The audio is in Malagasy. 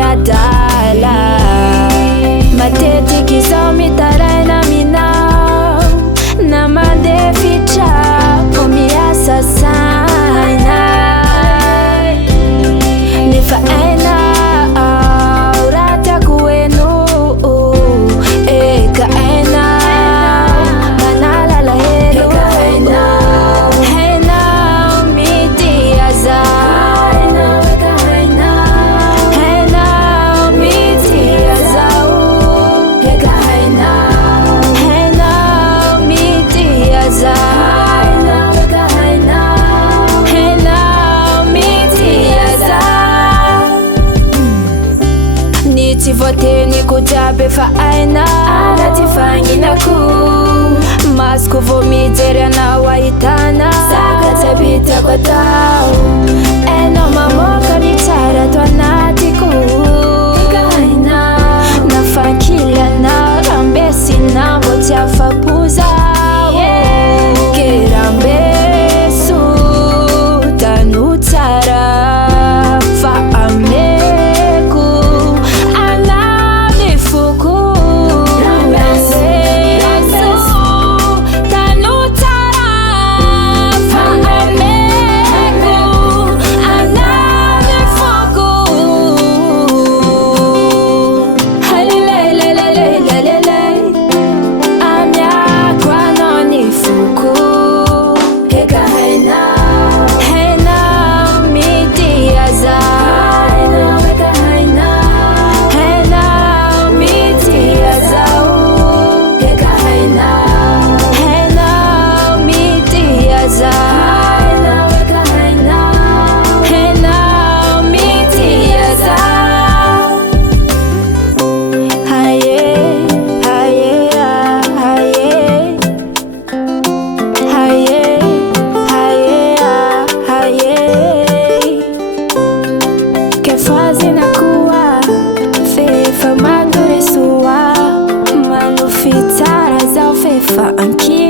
adala matetiky izao mitaraina aminao na mandefitra ko miasa saina nefa hainao raha tiako heno eka hainao manalala helo hainao mitia zao hainao mitia zao eka hainao mitia zao hainao mitia zao nitsy voateny ko jiaby efa hainao anaty fagninako masoko vo mijery anao ahitana zaka jiaby tiako atao hainao mamoaka ny tsara ato anatiko nafankilanao rambesinao mbo tsy afapo zao ke rambeso tano tsara fa ameko anao ny foko rambeso tano tsara fa ameko anao ny foko halelelelelelelele amiako anao ny foko eka hainao mitia zao hainao mitia zao eka hainao mitia zao hainao mitia zao haye haye haye haye haye haye que fazem na cua fefa madureçoa mano fitaras ao fefa anki